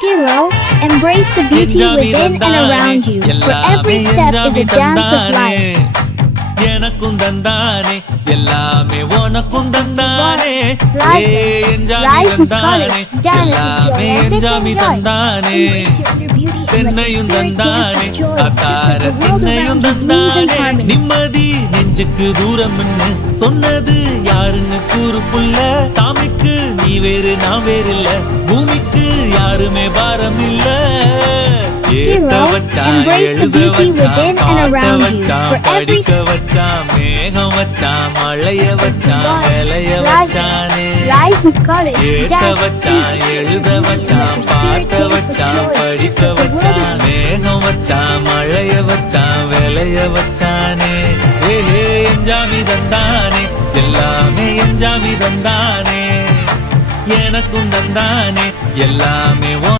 Hero, embrace the beauty within and around you, for every step is a dance of life. எனக்கும் தந்தானே எல்லாமே உனக்கும் தந்தானே எல்லாமே என்ஜாமி தந்தானே தென்னையும் தந்தானே அத்தார திண்ணையும் தந்தானே நிம்மதி நெஞ்சுக்கு தூரம் சொன்னது யாருன்னு கூறு புள்ள சாமிக்கு நீ வேறு நான் வேறு இல்ல பூமிக்கு யாருமே பாரம் இல்ல ஏத்த வச்சான் எழுத வச்சான் காட்ட வச்சான் படிக்க வச்சான் மேகம் வச்சான் மழைய வச்சான் விளைய வச்சானே ஏத்த வச்சான் எழுத வச்சான் பாட்ட வச்சான் படிக்க வச்சான் மேகம் வச்சான் மழைய வச்சான் விளைய வச்சானே ஏஹே என்ஜாமி தந்தானே எல்லாமே என்ஜாமி தந்தானே எனக்கும் தந்தானே எல்லாமே